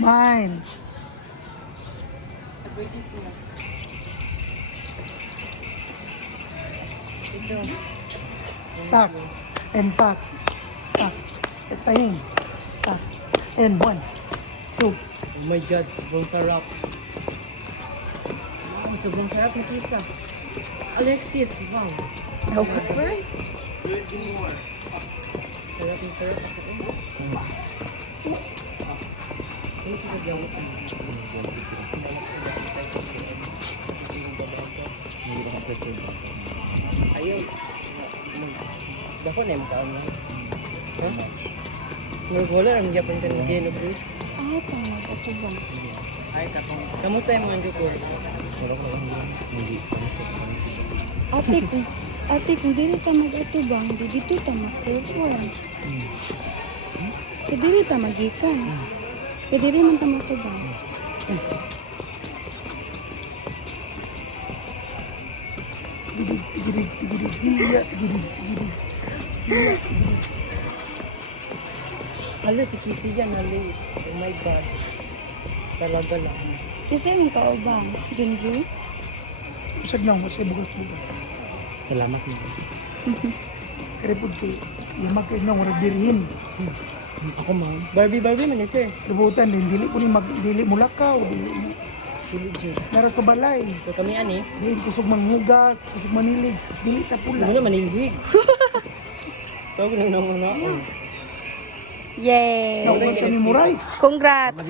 Mine. Tak. And tak. Tak. Tayin. Tak. And 1, 2. Oh my God, sobrang sarap. Wow, sobrang sarap ng pizza. Alexis, wow. Okay. Sarap ng sarap. Thank you, Jones. Ayun. Dako na yung kaon lang. Ha? Wala ang Japan ka ng Geno, bro. Tama. Ito ba? Ay, katong. Kamusta yung mga ko? Ate, kung dili ka mag-atubang, dito ta makukuha. So, dili ta magikan. So, dili man ta matubang. Hala, si Kissy yan, hala. Oh my God. Talaga lang. Kasi nung kaubang, Junju? Usag na, kasi bugas-bugas. Salamat mo. Kaya po ko, yamak kayo na, wala dirihin. Ako, ma'am. Barbie man eh, sir. Lubutan din, dili mulakaw, dili nara sa balay. So kami ani. Dili kusog manghugas, kusog manilig, dili ta pula. Ano naman manilhig. Tawag na naman ako. Yay! Nauban kami mo rice. Congrats!